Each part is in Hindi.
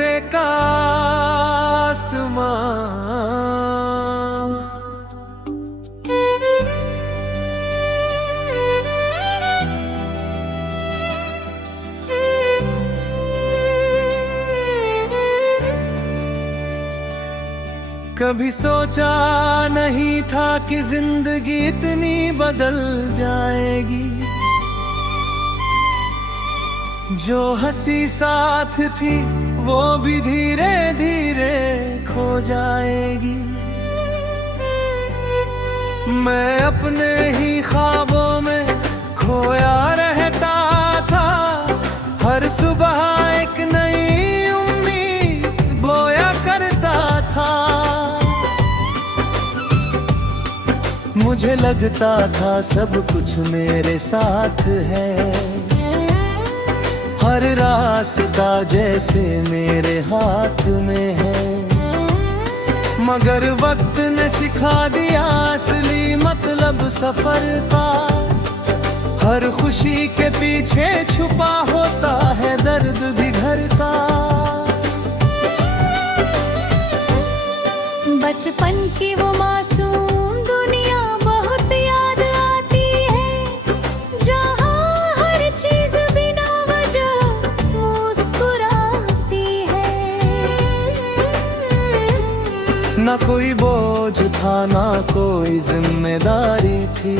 से का आसमां। कभी सोचा नहीं था कि जिंदगी इतनी बदल जाएगी, जो हंसी साथ थी वो भी धीरे धीरे खो जाएगी। मैं अपने ही ख्वाबों में खोया रहता था, हर सुबह एक नई उम्मीद बोया करता था। मुझे लगता था सब कुछ मेरे साथ है, हर रास्ता जैसे मेरे हाथ में है। मगर वक्त ने सिखा दिया असली मतलब सफर का, हर खुशी के पीछे छुपा होता है दर्द भी घर का। बचपन की वो मासूम दुनिया बहुत याद आती है, जहाँ हर चीज बिना वजह मुस्कुराती है। ना कोई बोझ था ना कोई जिम्मेदारी थी,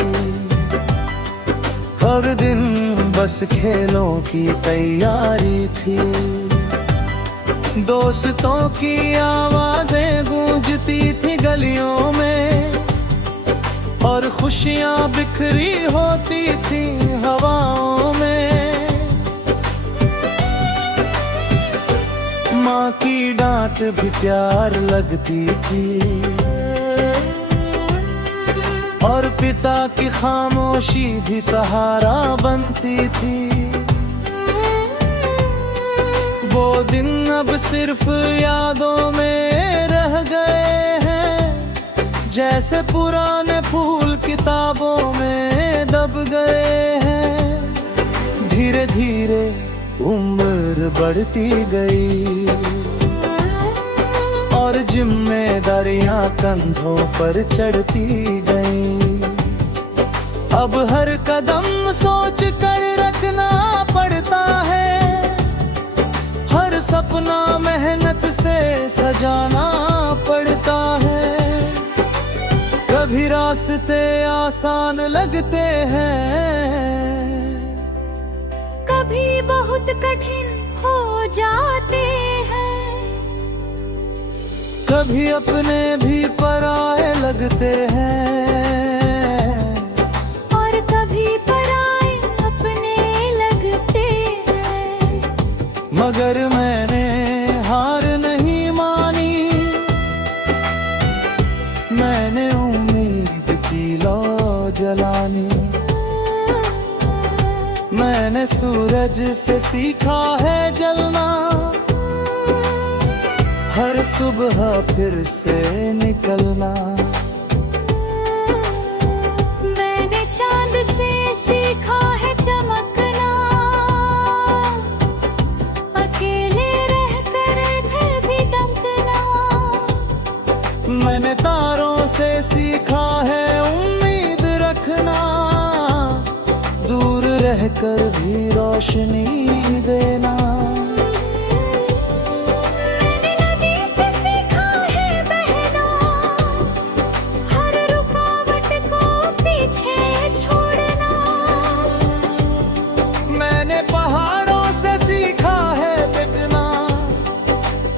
हर दिन बस खेलों की तैयारी थी। दोस्तों की आवाजें गूंजती थी गलियों में, और खुशियां बिखरी होती थी हवाओं में। माँ की डांट भी प्यार लगती थी, और पिता की खामोशी भी सहारा बनती थी। वो दिन अब सिर्फ यादों में रह गए हैं, जैसे पुराने फूल किताबों में दब गए हैं। धीरे धीरे उम्र बढ़ती गई, और जिम्मेदारियां कंधों पर चढ़ती गई। अब हर कदम सोच कर रखना पड़ता है, हर सपना मेहनत से सजाना पड़ता है। कभी रास्ते आसान लगते हैं, कभी बहुत कठिन हो जाते हैं। कभी अपने भी पराए लगते हैं, और कभी पराए अपने लगते हैं। मगर मैंने हार नहीं मानी, मैंने उम्मीद की लौ जलानी। मैंने सूरज से सीखा है जलना, हर सुबह फिर से निकलना। मैंने चांद से सीखा है चमकना, अकेले रहकर घर भी दमकना। मैंने तारों से सीखा है उम्मीद रखना, दूर रहकर भी रोशनी देना। मैंने नदी से सीखा है बहना, हर रुकावट को पीछे छोड़ना। मैंने पहाड़ों से सीखा है टिकना,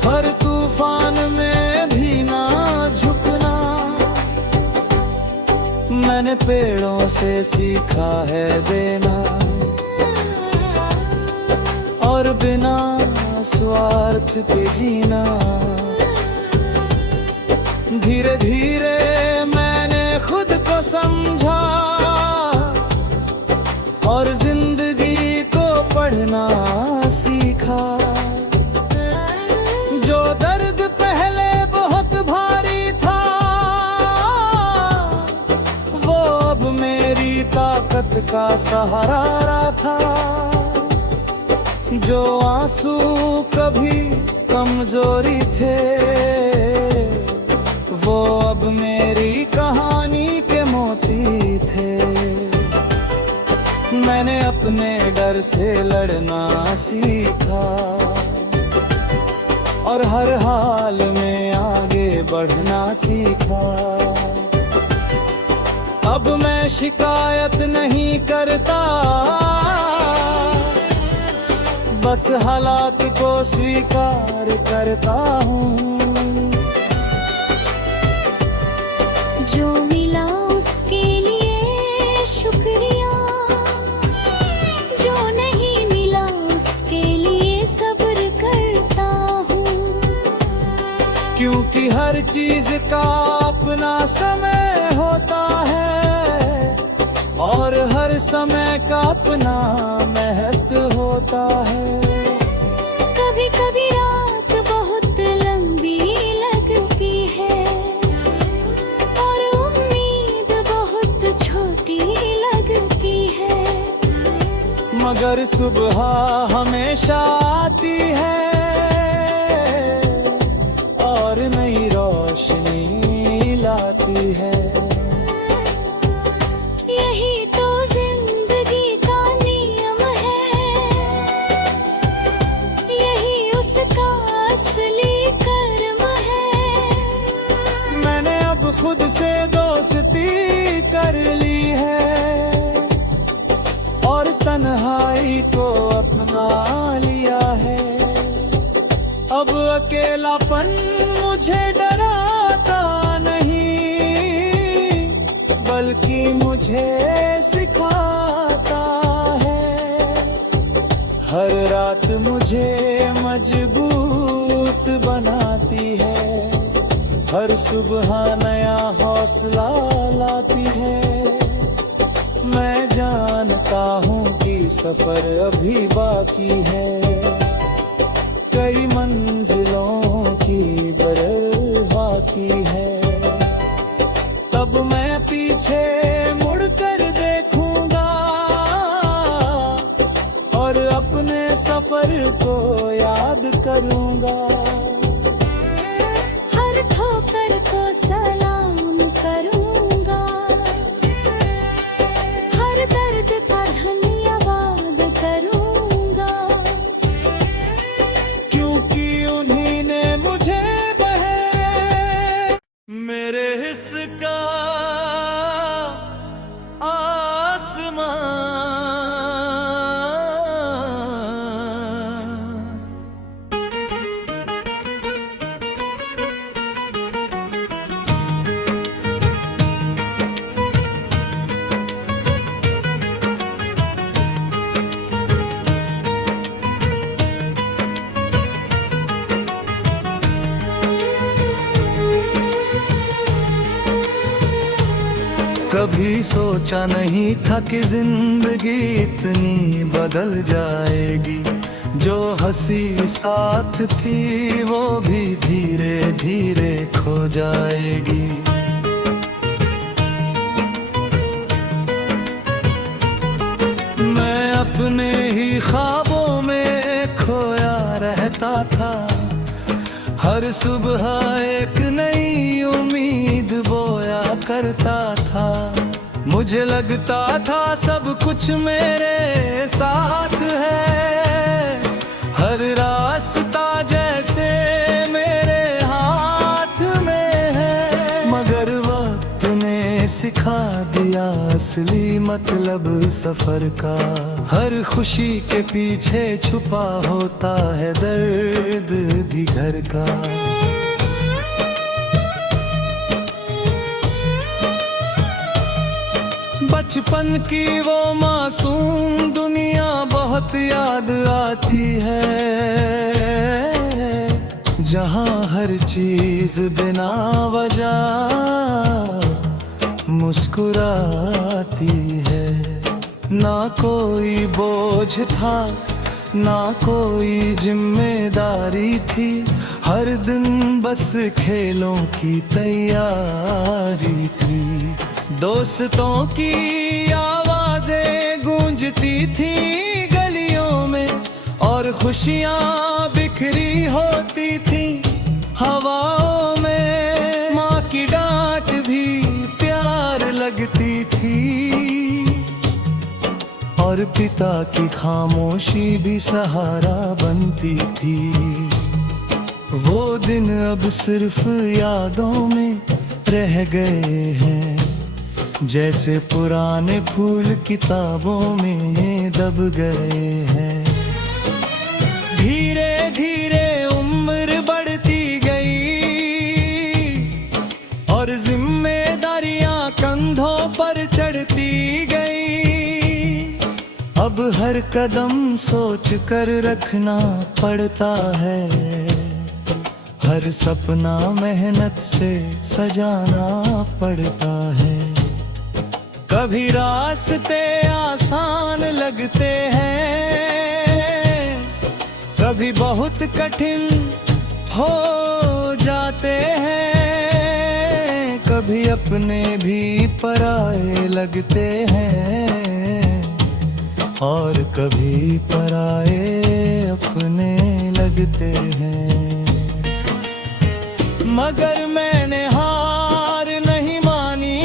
हर तूफान में भी ना झुकना। मैंने पेड़ों से सीखा है देना, और बिना स्वार्थ के जीना। धीरे धीरे मैंने खुद को समझा, और जिंदगी को पढ़ना सीखा। जो दर्द पहले बहुत भारी था, वो अब मेरी ताकत का सहारा था। जो आंसू कभी कमजोरी थे वो अब मेरी कहानी के मोती थे। मैंने अपने डर से लड़ना सीखा और हर हाल में आगे बढ़ना सीखा। अब मैं शिकायत नहीं करता, बस हालात को स्वीकार करता हूँ। जो मिला उसके लिए शुक्रिया, जो नहीं मिला उसके लिए सब्र करता हूँ। क्योंकि हर चीज का अपना समय होता है और हर समय का अपना महत्व होता है। कभी कभी रात बहुत लंबी लगती है और उम्मीद बहुत छोटी लगती है, मगर सुबह हमेशा आती है और नई रोशनी लाती है। यही तो जिंदगी का नियम है, यही उसका असली कर्म है। मैंने अब खुद से दोस्ती कर ली है और तन्हाई को अपना लिया है। अब अकेलापन मुझे डराता नहीं, बल्कि मुझे सिखाता है। हर रात मुझे मजबूत बनाती है, हर सुबह नया हौसला लाती है। मैं जानता हूँ कि सफर अभी बाकी है, कई मंजिलों की बरह बाकी है। तब मैं पीछे मुड़कर देखूंगा और अपने सफर को याद करूंगा। हर ठोकर को सलाम करूंगा, हर दर्द का धन्यवाद करूंगा। क्योंकि उन्हीं ने मुझे मेरे हिस्से का आसमान। कभी सोचा नहीं था कि जिंदगी इतनी बदल जाएगी। जो हंसी साथ थी वो भी धीरे धीरे खो जाएगी। मैं अपने ही ख्वाबों में खोया रहता था, हर सुबह एक नई उम्मीद बोया करता था। मुझे लगता था सब कुछ मेरे साथ है, हर रास्ता जैसे मेरे हाथ में है। मगर वक्त ने सिखा दिया असली मतलब सफर का। हर खुशी के पीछे छुपा होता है दर्द भी घर का। बचपन की वो मासूम दुनिया बहुत याद आती है, जहाँ हर चीज बिना वजह मुस्कुराती है। ना कोई बोझ था, ना कोई जिम्मेदारी थी, हर दिन बस खेलों की तैयारी थी। दोस्तों की आवाजें गूंजती थी गलियों में और और खुशियाँ बिखरी होती थी हवाओं में। माँ की डांट भी प्यार लगती थी और पिता की खामोशी भी सहारा बनती थी। वो दिन अब सिर्फ यादों में रह गए हैं, जैसे पुराने फूल किताबों में दब गए हैं। धीरे धीरे उम्र बढ़ती गई और जिम्मेदारियां कंधों पर चढ़ती गई। अब हर कदम सोच कर रखना पड़ता है, हर सपना मेहनत से सजाना पड़ता है। कभी रास्ते आसान लगते हैं, कभी बहुत कठिन हो जाते हैं। कभी अपने भी पराए लगते हैं और कभी पराए अपने लगते हैं। मगर मैंने हार नहीं मानी,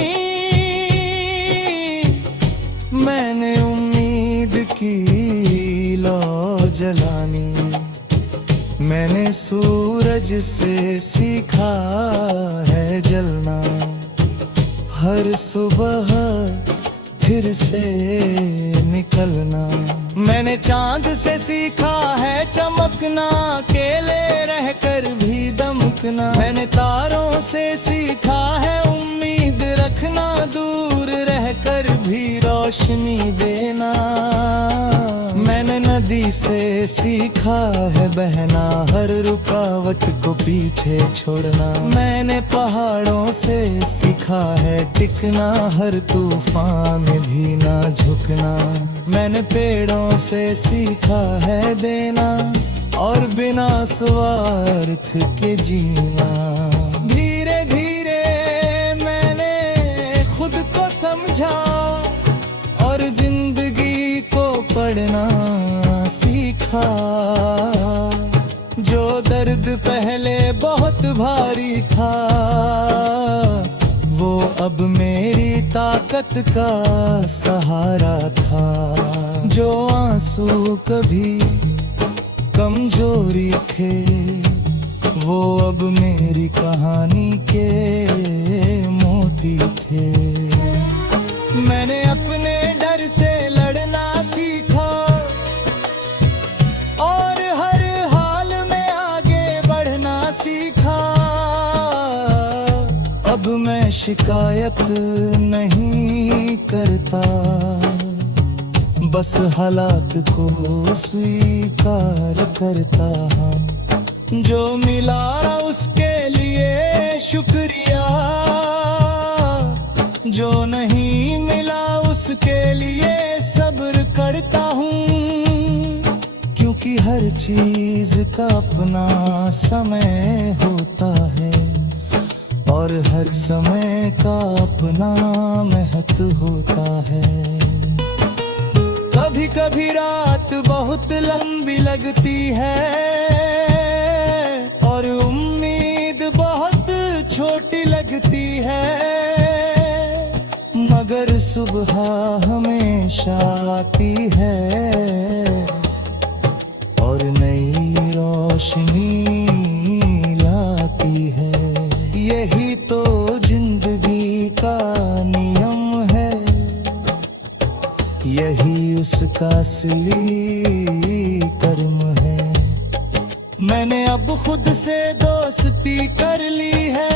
मैंने उम्मीद की लौ जलानी। मैंने सूरज से सीखा है जलना, हर सुबह फिर से निकलना। मैंने चांद से सीखा है चमकना, अकेले रहकर भी दमकना। मैंने तारों से सीखा है उम्मीद रखना, दूर रहकर भी रोशनी देना। मैंने नदी से सीखा है बहना, हर रुकावट को पीछे छोड़ना। मैंने पहाड़ों से सीखा है टिकना, हर तूफान में भी ना झुकना। मैंने पेड़ों से सीखा है देना और बिना स्वार्थ के जीना। धीरे धीरे मैंने खुद को समझा और जिंदगी को पढ़ना सीखा। जो दर्द पहले बहुत भारी था, वो अब मेरी ताकत का सहारा था। जो आंसू कभी कमजोरी थे, वो अब मेरी कहानी के मोती थे। मैंने अपने डर से लड़ना सीखा और हर हाल में आगे बढ़ना सीखा। अब मैं शिकायत नहीं करता, बस हालात को स्वीकार करता हूँ। जो मिला उसके लिए शुक्रिया, जो नहीं मिला उसके लिए सब्र करता हूँ। क्योंकि हर चीज का अपना समय होता है और हर समय का अपना महत्व होता है। कभी कभी रात बहुत लंबी लगती है और उम्मीद बहुत छोटी लगती है। मगर सुबह हमेशा आती है और नई रोशनी लाती है। यही तो जिंदगी का नियम है, यही उसका असली कर्म है। मैंने अब खुद से दोस्ती कर ली है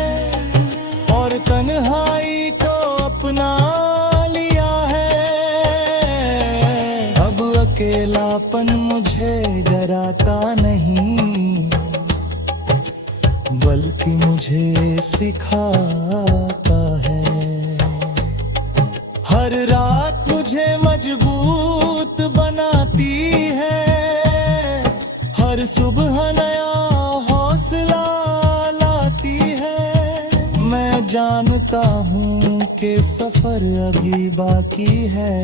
और तन्हाई को अपना लिया है। अब अकेलापन मुझे डराता नहीं, बल्कि मुझे सिखाता है। हर रात मुझे मजबूत बनाती है, हर सुबह नया हौसला लाती है। मैं जानता हूँ कि सफर अभी बाकी है,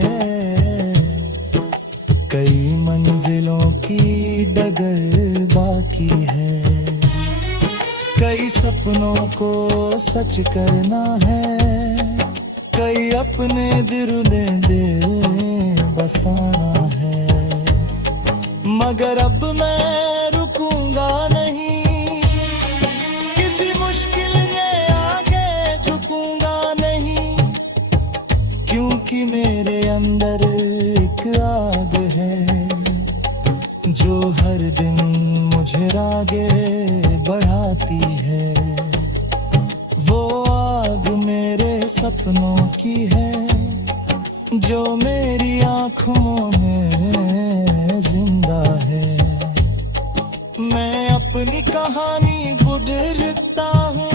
कई मंजिलों की डगर बाकी है, कई सपनों को सच करना है, कई अपने दिल में दिल बसाना है। मगर अब मैं रुकूंगा नहीं, किसी मुश्किल में आगे झुकूंगा नहीं, क्योंकि मेरे अंदर एक आग है जो हर दिन मुझे आगे बढ़ाती है। वो आग मेरे सपनों की है जो मेरी आँखों में जिंदा है। मैं अपनी कहानी गुजरता हूँ,